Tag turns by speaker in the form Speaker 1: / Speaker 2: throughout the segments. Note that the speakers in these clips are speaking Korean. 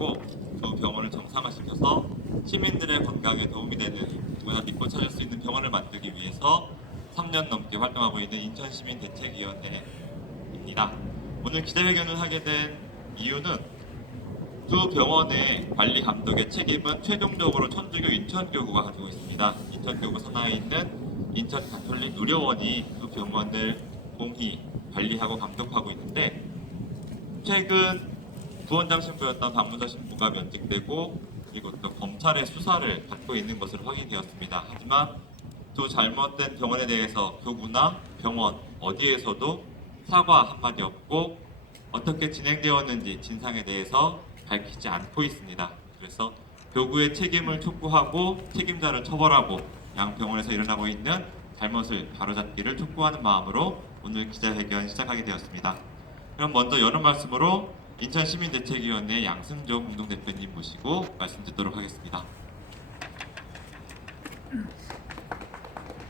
Speaker 1: 하고 그 병원을 정상화시켜서 시민들의 건강에 도움이 되는 누구나 믿고 찾을 수 있는 병원을 만들기 위해서 3년 넘게 활동하고 있는 인천시민대책위원회입니다. 오늘 기자회견을 하게 된 이유는 두 병원의 관리 감독의 책임은 최종적으로 천주교 인천교구가 가지고 있습니다. 인천교구 산하에 있는 인천 가톨릭 의료원이 두 병원을 공히 관리하고 감독하고 있는데 최근 부원장 신부였던 박문서 신부가 면직되고 그리고 또 검찰의 수사를 받고 있는 것으로 확인되었습니다. 하지만 두 잘못된 병원에 대해서 교구나 병원 어디에서도 사과 한마디 없고 어떻게 진행되었는지 진상에 대해서 밝히지 않고 있습니다. 그래서 교구의 책임을 촉구하고 책임자를 처벌하고 양 병원에서 일어나고 있는 잘못을 바로잡기를 촉구하는 마음으로 오늘 기자회견 시작하게 되었습니다. 그럼 먼저 여러 말씀으로 인천시민대책위원회 양승조 공동대표님 모시고 말씀 듣도록 하겠습니다.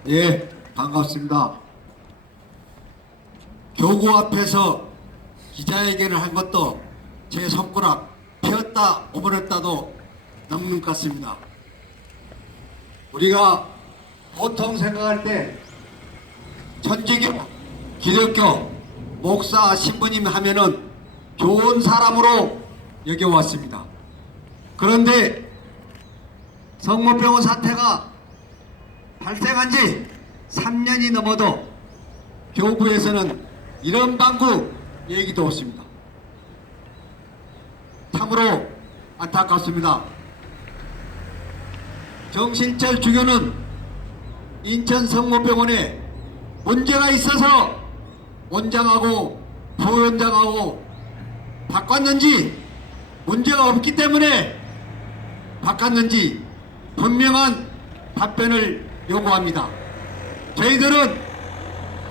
Speaker 2: 예, 반갑습니다. 교구 앞에서 기자회견을 한 것도 제 손가락 펴었다 오므렸다도 넘는 것 같습니다. 우리가 보통 생각할 때 천주교, 기독교, 목사, 신부님 하면은 좋은 사람으로 여겨왔습니다. 그런데 성모병원 사태가 발생한 지 3년이 넘어도 교구에서는 이런 방구 얘기도 없습니다. 참으로 안타깝습니다. 정신철 주교는 인천 성모병원에 문제가 있어서 원장하고 부원장하고 바꿨는지 문제가 없기 때문에 바꿨는지 분명한 답변을 요구합니다. 저희들은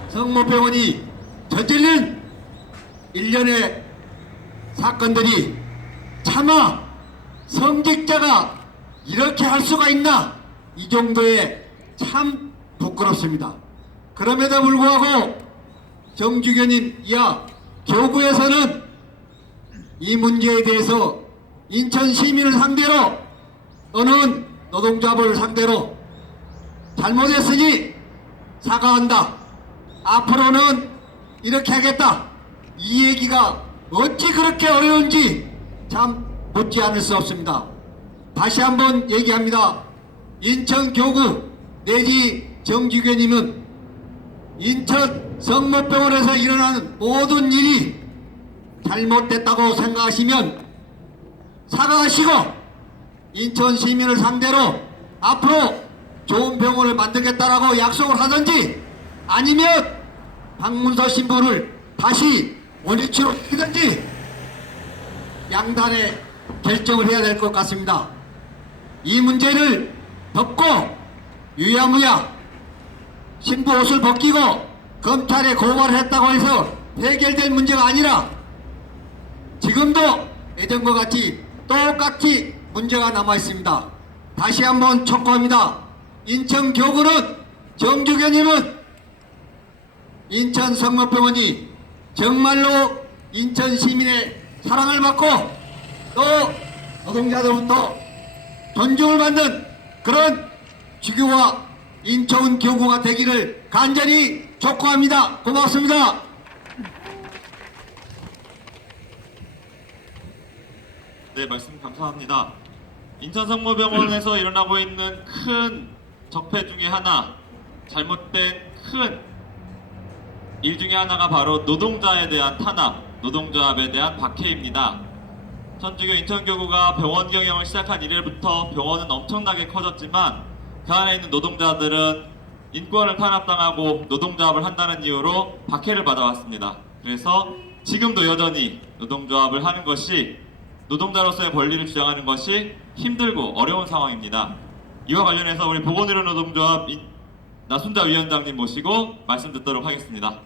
Speaker 2: 성모병원이 저지른 일련의 사건들이 차마 성직자가 이렇게 할 수가 있나 이 정도의 참 부끄럽습니다. 그럼에도 불구하고 정주교님 이하 교구에서는 이 문제에 대해서 인천 시민을 상대로 또는 노동조합을 상대로 잘못했으니 사과한다. 앞으로는 이렇게 하겠다. 이 얘기가 어찌 그렇게 어려운지 참 묻지 않을 수 없습니다. 다시 한번 얘기합니다. 인천 교구 내지 정주교님은 인천 성모병원에서 일어나는 모든 일이 잘못됐다고 생각하시면 사과하시고 인천 시민을 상대로 앞으로 좋은 병원을 만들겠다라고 약속을 하든지 아니면 박문서 신부를 다시 원위치로 시든지 양단의 결정을 해야 될 것 같습니다. 이 문제를 덮고 유야무야 신부 옷을 벗기고 검찰에 고발을 했다고 해서 해결될 문제가 아니라 지금도 예전과 같이 똑같이 문제가 남아 있습니다. 다시 한번 촉구합니다. 인천 교구는 정주교님은 인천 성모병원이 정말로 인천 시민의 사랑을 받고 또 노동자들부터 존중을 받는 그런 주교와 인천 교구가 되기를 간절히 촉구합니다. 고맙습니다.
Speaker 1: 네, 말씀 감사합니다. 인천성모병원에서 일어나고 있는 큰 적폐 중에 하나, 잘못된 큰 일 중에 하나가 바로 노동자에 대한 탄압, 노동조합에 대한 박해입니다. 천주교 인천교구가 병원 경영을 시작한 이래부터 병원은 엄청나게 커졌지만 그 안에 있는 노동자들은 인권을 탄압당하고 노동조합을 한다는 이유로 박해를 받아왔습니다. 그래서 지금도 여전히 노동조합을 하는 것이 노동자로서의 권리를 주장하는 것이 힘들고 어려운 상황입니다. 이와 관련해서 우리 보건의료 노동조합 인- 나순자 위원장님 모시고 말씀 듣도록 하겠습니다.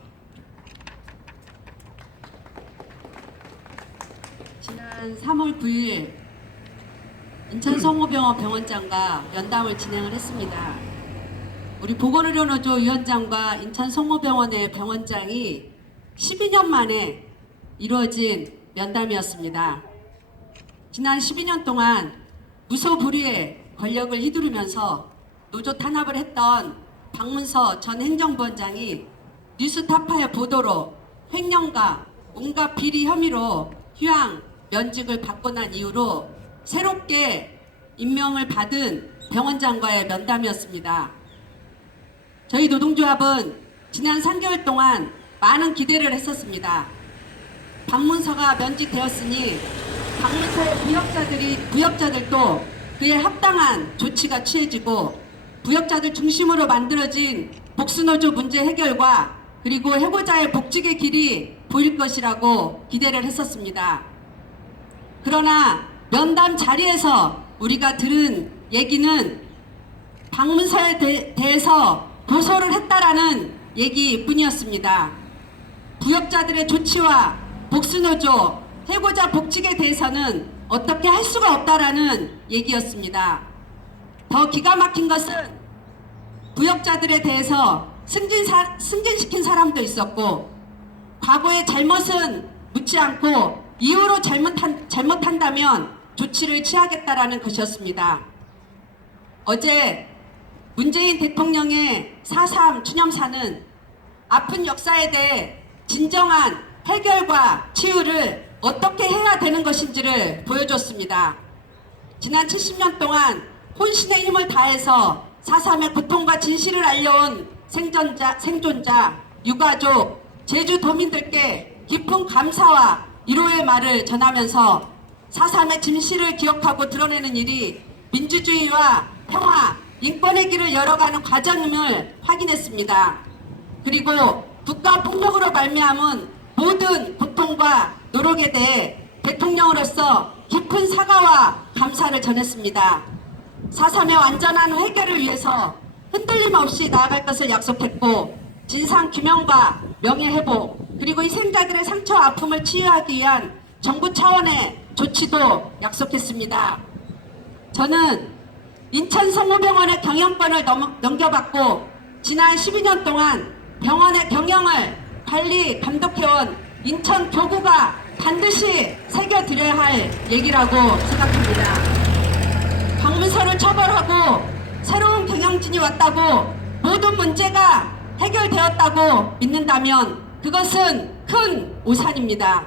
Speaker 3: 지난 3월 9일 인천 성모병원 병원장과 면담을 진행을 했습니다. 우리 보건의료노조 위원장과 인천 성모병원의 병원장이 12년 만에 이루어진 면담이었습니다. 지난 12년 동안 무소불위의 권력을 휘두르면서 노조 탄압을 했던 박문서 전 행정부원장이 뉴스타파의 보도로 횡령과 온갖 비리 혐의로 휴양 면직을 받고 난 이후로 새롭게 임명을 받은 병원장과의 면담이었습니다. 저희 노동조합은 지난 3개월 동안 많은 기대를 했었습니다. 박문서가 면직되었으니 박문서의 부역자들이 부역자들도 그에 합당한 조치가 취해지고 부역자들 중심으로 만들어진 복수노조 문제 해결과 그리고 해고자의 복직의 길이 보일 것이라고 기대를 했었습니다. 그러나 면담 자리에서 우리가 들은 얘기는 박문서에 대, 대해서 고소를 했다라는 얘기뿐이었습니다. 부역자들의 조치와 복수노조, 해고자 복직에 대해서는 어떻게 할 수가 없다라는 얘기였습니다. 더 기가 막힌 것은 부역자들에 대해서 승진 사, 승진시킨 사람도 있었고 과거의 잘못은 묻지 않고 이후로 잘못한, 잘못한다면 조치를 취하겠다라는 것이었습니다. 어제 문재인 대통령의 4.3 추념사는 아픈 역사에 대해 진정한 해결과 치유를 어떻게 해야 되는 것인지를 보여줬습니다. 지난 70년 동안 혼신의 힘을 다해서 4.3의 고통과 진실을 알려온 생존자, 생존자, 유가족, 제주 도민들께 깊은 감사와 위로의 말을 전하면서 4.3의 진실을 기억하고 드러내는 일이 민주주의와 평화, 인권의 길을 열어가는 과정임을 확인했습니다. 그리고 국가 폭력으로 말미암은 모든 고통과 노력에 대해 대통령으로서 깊은 사과와 감사를 전했습니다. 4.3의 완전한 해결을 위해서 흔들림 없이 나아갈 것을 약속했고 진상 규명과 명예 회복 그리고 희생자들의 상처와 아픔을 치유하기 위한 정부 차원의 조치도 약속했습니다. 저는 인천 성모병원의 경영권을 넘, 넘겨받고 지난 12년 동안 병원의 경영을 관리 감독해온 인천 교구가 반드시 새겨드려야 할 얘기라고 생각합니다. 박문서를 처벌하고 새로운 경영진이 왔다고 모든 문제가 해결되었다고 믿는다면 그것은 큰 오산입니다.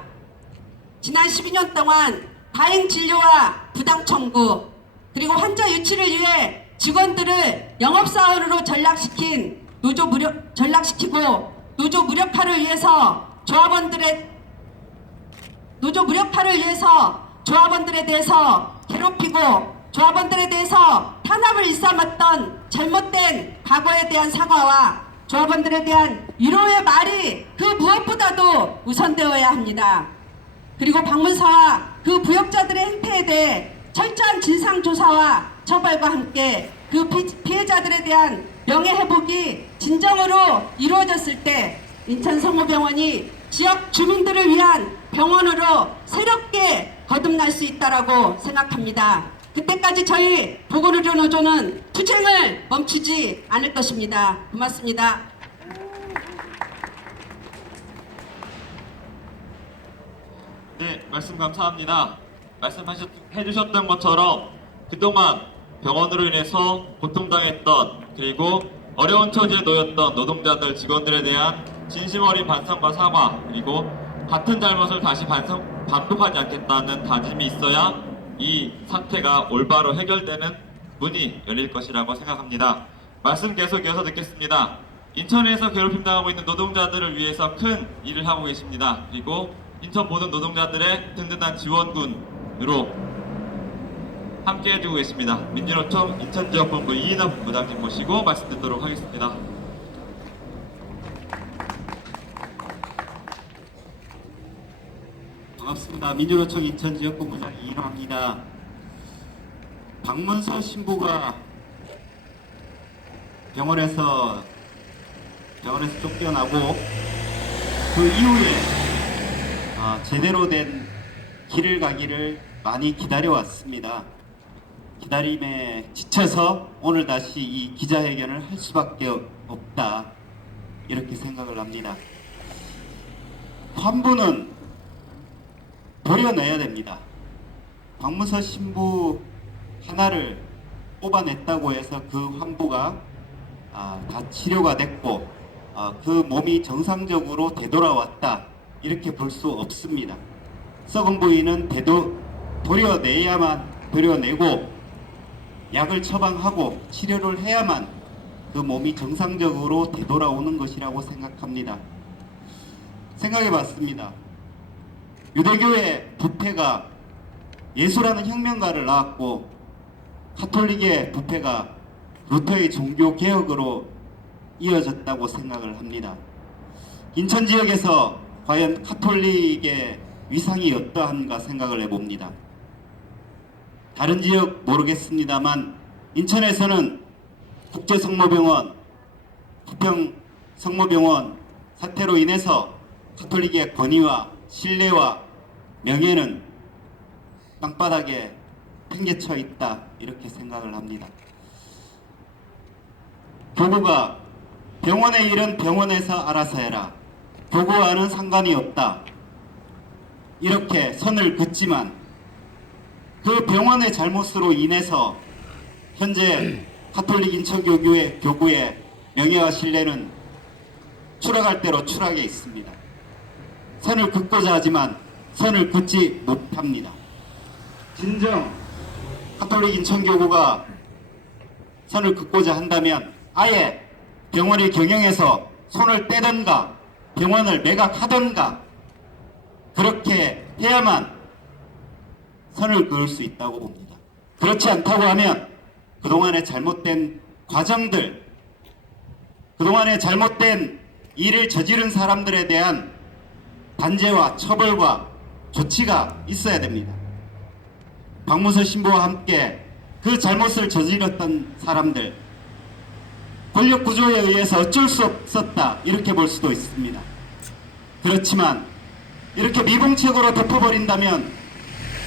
Speaker 3: 지난 12년 동안 다행 진료와 부당 청구 그리고 환자 유치를 위해 직원들을 영업사원으로 전락시킨 노조 무력 전락시키고 노조 무력화를 위해서 조합원들의 노조 무력화를 위해서 조합원들에 대해서 괴롭히고 조합원들에 대해서 탄압을 일삼았던 잘못된 과거에 대한 사과와 조합원들에 대한 위로의 말이 그 무엇보다도 우선되어야 합니다. 그리고 방문사와 그 부역자들의 행태에 대해 철저한 진상조사와 처벌과 함께 그 피, 피해자들에 대한 명예회복이 진정으로 이루어졌을 때 인천 성모병원이 지역 주민들을 위한 병원으로 새롭게 거듭날 수 있다라고 생각합니다. 그때까지 저희 보건의료노조는 투쟁을 멈추지 않을 것입니다. 고맙습니다.
Speaker 1: 네, 말씀 감사합니다. 말씀해 주셨던 것처럼 그동안 병원으로 인해서 고통당했던 그리고 어려운 처지에 놓였던 노동자들 직원들에 대한 진심 어린 반성과 사과 그리고 같은 잘못을 다시 반성, 반복하지 않겠다는 다짐이 있어야 이 사태가 올바로 해결되는 문이 열릴 것이라고 생각합니다. 말씀 계속 이어서 듣겠습니다. 인천에서 괴롭힘 당하고 있는 노동자들을 위해서 큰 일을 하고 계십니다. 그리고 인천 모든 노동자들의 든든한 지원군으로 함께 해주고 계십니다. 민주노총 인천지역본부 이인환 부장님 모시고 말씀 듣도록 하겠습니다.
Speaker 2: 반갑습니다. 민주노총 인천지역본부장 이인화입니다. 박문서 신부가 병원에서 병원에서 쫓겨나고 그 이후에 아, 제대로 된 길을 가기를 많이 기다려왔습니다. 기다림에 지쳐서 오늘 다시 이 기자회견을 할 수밖에 없다 이렇게 생각을 합니다. 환부는 버려내야 됩니다.
Speaker 4: 박무서 신부 하나를 뽑아냈다고 해서 그 환부가 아, 다 치료가 됐고 아, 그 몸이 정상적으로 되돌아왔다 이렇게 볼 수 없습니다. 썩은 부위는 되도 도려내야만 도려내고 약을 처방하고 치료를 해야만 그 몸이 정상적으로 되돌아오는 것이라고 생각합니다. 생각해 봤습니다. 유대교의 부패가 예수라는 혁명가를 낳았고 카톨릭의 부패가 루터의 종교 개혁으로 이어졌다고 생각을 합니다. 인천 지역에서 과연 카톨릭의 위상이 어떠한가 생각을 해봅니다. 다른 지역 모르겠습니다만 인천에서는 국제성모병원, 부평 성모병원 사태로 인해서 카톨릭의 권위와 신뢰와 명예는 땅바닥에 팽개쳐 있다 이렇게 생각을 합니다. 교구가 병원의 일은 병원에서 알아서 해라. 교구와는 상관이 없다. 이렇게 선을 긋지만 그 병원의 잘못으로 인해서 현재 카톨릭 인천교구의 교구의 명예와 신뢰는 추락할 대로 추락해 있습니다. 선을 긋고자 하지만 선을 긋지 못합니다. 진정 카톨릭 인천교구가 선을 긋고자 한다면 아예 병원을 경영해서 손을 떼던가 병원을 매각하던가 그렇게 해야만 선을 그을 수 있다고 봅니다. 그렇지 않다고 하면 그동안의 잘못된 과정들, 그동안의 잘못된 일을 저지른 사람들에 대한 단죄와 처벌과 조치가 있어야 됩니다. 박문서 신부와 함께 그 잘못을 저질렀던 사람들, 권력 구조에 의해서 어쩔 수 없었다 이렇게 볼 수도 있습니다. 그렇지만 이렇게 미봉책으로 덮어버린다면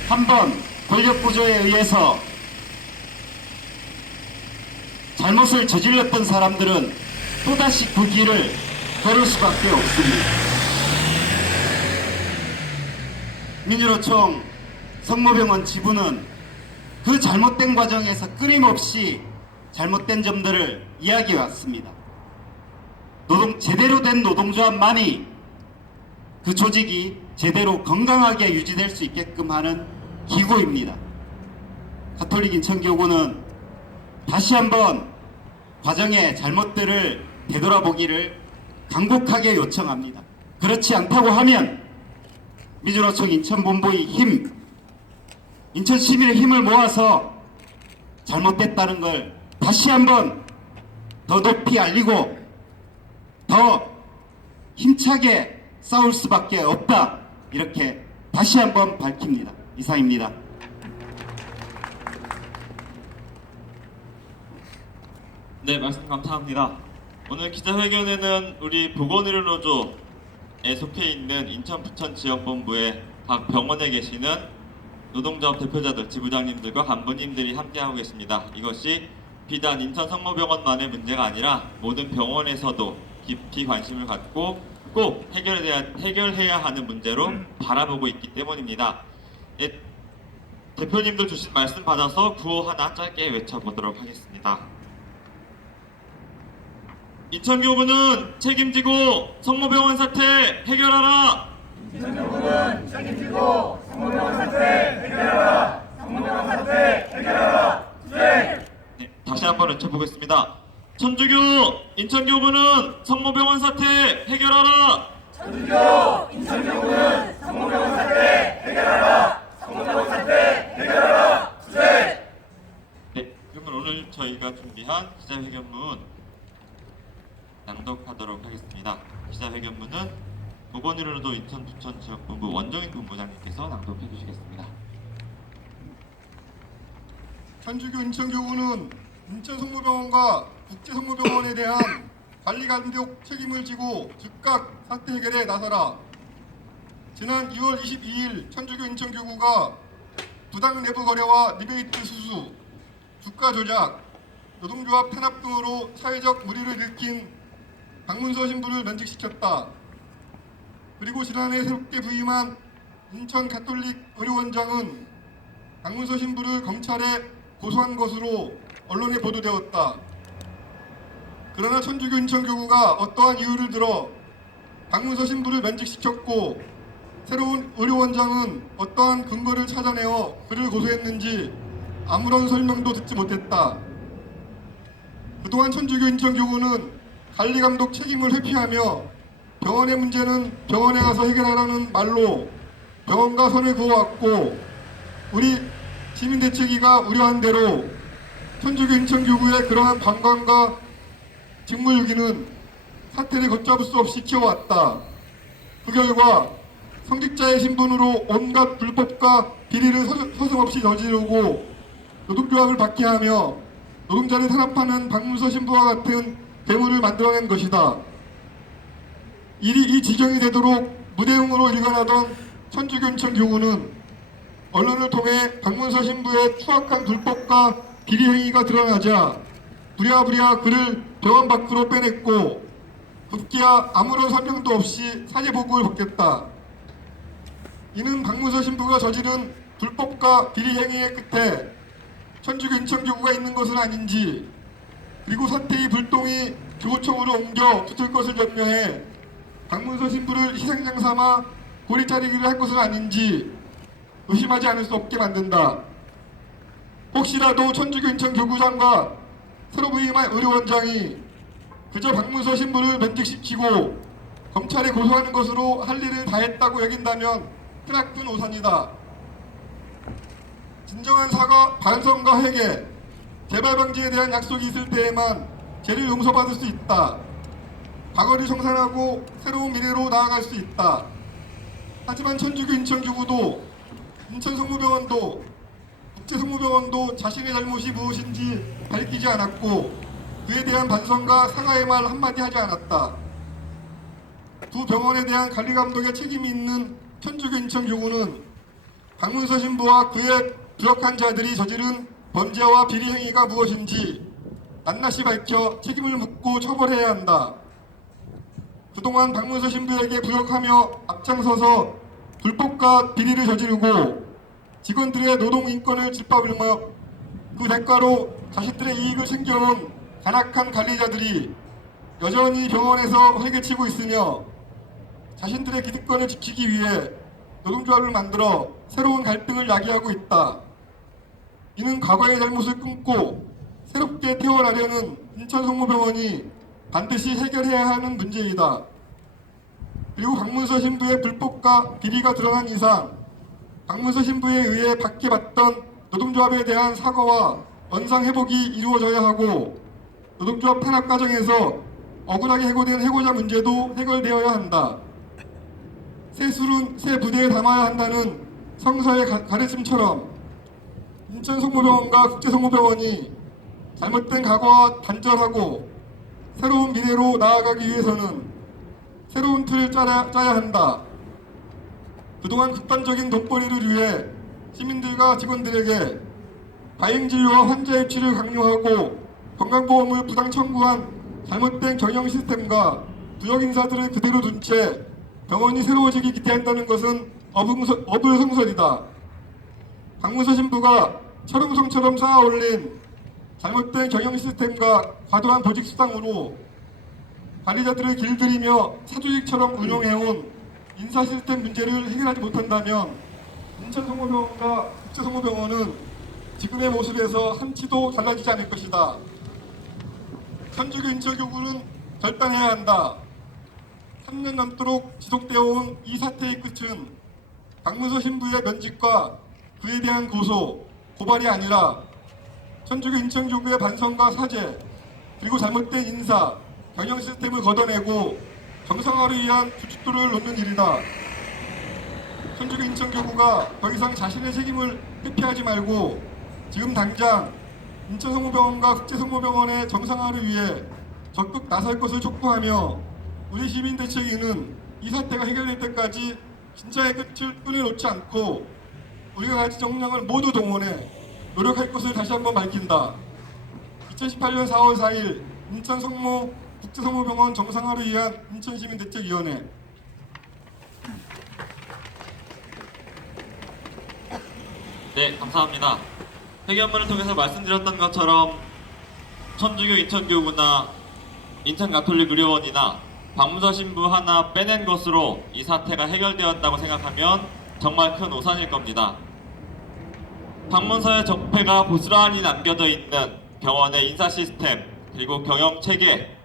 Speaker 4: 한번 권력 구조에 의해서 잘못을 저질렀던 사람들은 또다시 그 길을 걸을 수밖에 없습니다. 민주노총 성모병원 지부는 그 잘못된 과정에서 끊임없이 잘못된 점들을 이야기해 왔습니다. 노동 제대로 된 노동조합만이 그 조직이 제대로 건강하게 유지될 수 있게끔 하는 기구입니다. 가톨릭 인천교구는 다시 한번 과정의 잘못들을 되돌아보기를 강곡하게 요청합니다. 그렇지 않다고 하면 민주노총 인천본부의 힘, 인천 시민의 힘을 모아서 잘못됐다는 걸 다시 한번 더 높이 알리고 더 힘차게 싸울 수밖에 없다. 이렇게 다시 한번 밝힙니다. 이상입니다.
Speaker 1: 네, 말씀 감사합니다. 오늘 기자회견에는 우리 보건의료노조 에 속해 있는 인천 부천 지역본부의 각 병원에 계시는 노동조합 대표자들, 지부장님들과 간부님들이 함께하고 계십니다. 이것이 비단 인천 성모병원만의 문제가 아니라 모든 병원에서도 깊이 관심을 갖고 꼭 해결해야, 해결해야 하는 문제로 바라보고 있기 때문입니다. 예, 대표님들 주신 말씀 받아서 구호 하나 짧게 외쳐보도록 하겠습니다. 인천교구는 책임지고 성모병원 사태 해결하라. 인천교구는 책임지고 성모병원 사태 해결하라. 성모병원 사태 해결하라. 네. 다시 한번 외쳐보겠습니다. 천주교 인천교구는 성모병원 사태 해결하라. 네, 그러면 오늘 저희가 준비한 기자회견문 낭독하도록 하겠습니다. 기자회견문은 보건의료노조 인천 부천 지역본부 원정인 본부장님께서 낭독해 주시겠습니다.
Speaker 5: 천주교 인천교구는 인천성모병원과 국제성모병원에 대한 관리 감독 책임을 지고 즉각 사태 해결에 나서라. 지난 2월 22일 천주교 인천교구가 부당 내부 거래와 리베이트 수수, 주가 조작, 노동조합 탄압 등으로 사회적 무리를 일으킨 박문서 신부를 면직시켰다. 그리고 지난해 새롭게 부임한 인천 가톨릭 의료원장은 박문서 신부를 검찰에 고소한 것으로 언론에 보도되었다. 그러나 천주교 인천교구가 어떠한 이유를 들어 박문서 신부를 면직시켰고 새로운 의료원장은 어떠한 근거를 찾아내어 그를 고소했는지 아무런 설명도 듣지 못했다. 그동안 천주교 인천교구는 관리 감독 책임을 회피하며 병원의 문제는 병원에 가서 해결하라는 말로 병원과 선을 그어왔고 우리 시민대책위가 우려한 대로 천주교 인천교구의 그러한 방관과 직무유기는 사태를 걷잡을 수 없이 키워왔다. 그 결과 성직자의 신분으로 온갖 불법과 비리를 서- 서슴없이 저지르고 노동조합을 박해하며 노동자를 탄압하는 박문서 신부와 같은 괴물을 만들어낸 것이다. 일이 이 지경이 되도록 무대응으로 일관하던 천주교인천 교구는 언론을 통해 박문서 신부의 추악한 불법과 비리 행위가 드러나자 부랴부랴 그를 병원 밖으로 빼냈고 급기야 아무런 설명도 없이 사제복을 벗겼다. 이는 박문서 신부가 저지른 불법과 비리 행위의 끝에 천주교 인천교구가 있는 것은 아닌지 그리고 사태의 불똥이 교구청으로 옮겨 붙을 것을 염려해 박문서 신부를 희생양 삼아 고리 자르기를 한 것은 아닌지 의심하지 않을 수 없게 만든다. 혹시라도 천주교 인천 교구장과 새로 부임한 의료원장이 그저 박문서 신부를 면직시키고 검찰에 고소하는 것으로 할 일을 다했다고 여긴다면 크나큰 오산이다. 진정한 사과, 반성과 회개, 재발 방지에 대한 약속이 있을 때에만 죄를 용서받을 수 있다. 과거를 청산하고 새로운 미래로 나아갈 수 있다. 하지만 천주교 인천교구도 인천성모병원도 국제성모병원도 자신의 잘못이 무엇인지 밝히지 않았고 그에 대한 반성과 사과의 말 한마디 하지 않았다. 두 병원에 대한 관리 감독의 책임이 있는 천주교 인천교구는 박문서 신부와 그의 부역한 자들이 저지른 범죄와 비리 행위가 무엇인지 낱낱이 밝혀 책임을 묻고 처벌해야 한다. 그동안 박문서 신부에게 부역하며 앞장서서 불법과 비리를 저지르고 직원들의 노동 인권을 짓밟으며 그 대가로 자신들의 이익을 챙겨온 간악한 관리자들이 여전히 병원에서 활개치고 있으며 자신들의 기득권을 지키기 위해 노동조합을 만들어 새로운 갈등을 야기하고 있다. 이는 과거의 잘못을 끊고 새롭게 태어나려는 인천성모병원이 반드시 해결해야 하는 문제이다. 그리고 박문서 신부의 불법과 비리가 드러난 이상 박문서 신부에 의해 받게 받던 노동조합에 대한 사과와 원상 회복이 이루어져야 하고 노동조합 탄압 과정에서 억울하게 해고된 해고자 문제도 해결되어야 한다. 새 술은 새 부대에 담아야 한다는 성서의 가, 가르침처럼 인천성모병원과 국제성모병원이 잘못된 과거와 단절하고 새로운 미래로 나아가기 위해서는 새로운 틀을 짜야, 짜야 한다. 그동안 극단적인 돈벌이를 위해 시민들과 직원들에게 다행진료와 환자 입치를 강요하고 건강보험을 부당 청구한 잘못된 경영 시스템과 부역 인사들을 그대로 둔 채 병원이 새로워지기 기대한다는 것은 어불성, 어불성설이다. 박문서 신부가 철옹성처럼 쌓아올린 잘못된 경영 시스템과 과도한 보직 수당으로 관리자들을 길들이며 사조직처럼 운영해온 인사 시스템 문제를 해결하지 못한다면 인천성모병원과 국제성모병원은 지금의 모습에서 한치도 달라지지 않을 것이다. 천주교 인천교구는 결단해야 한다. 3년 넘도록 지속되어 온 이 사태의 끝은 박문서 신부의 면직과 그에 대한 고소, 고발이 아니라 천주교 인천교구의 반성과 사죄, 그리고 잘못된 인사, 경영 시스템을 걷어내고 정상화를 위한 구축도를 놓는 일이다. 천주교 인천교구가 더 이상 자신의 책임을 회피하지 말고 지금 당장 인천성모병원과 국제성모병원의 정상화를 위해 적극 나설 것을 촉구하며 우리 시민대책위는 이 사태가 해결될 때까지 진짜의 끝을 끊어놓지 않고 우리가 가진 역량을 모두 동원해 노력할 것을 다시 한번 밝힌다. 2018년 4월 4일 인천 성모 국제성모병원 정상화를 위한 인천시민대책위원회
Speaker 1: 네, 감사합니다. 회견문을 통해서 말씀드렸던 것처럼 천주교 인천교구나 인천가톨릭의료원이나 방문서 신부 하나 빼낸 것으로 이 사태가 해결되었다고 생각하면 정말 큰 오산일 겁니다. 방문서의 적폐가 고스란히 남겨져 있는 병원의 인사 시스템 그리고 경영 체계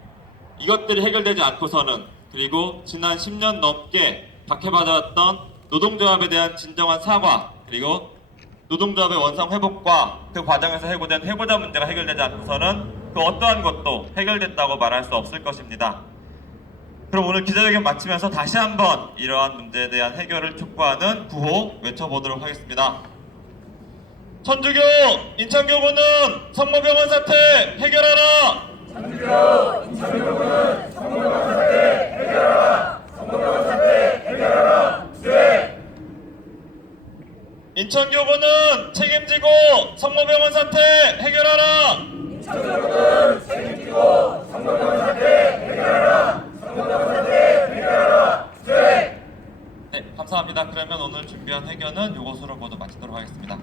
Speaker 1: 이것들이 해결되지 않고서는 그리고 지난 10년 넘게 박해받아왔던 노동조합에 대한 진정한 사과 그리고 노동조합의 원상 회복과 그 과정에서 해고된 해고자 문제가 해결되지 않고서는 그 어떠한 것도 해결됐다고 말할 수 없을 것입니다. 그럼 오늘 기자회견 마치면서 다시 한번 이러한 문제에 대한 해결을 촉구하는 구호 외쳐보도록 하겠습니다. 천주교 인천교구는 성모병원 사태 해결하라. 인천교구는 책임지고 성모병원 사태 해결하라. 네, 감사합니다. 그러면 오늘 준비한 회견은 이것으로 모두 마치도록 하겠습니다.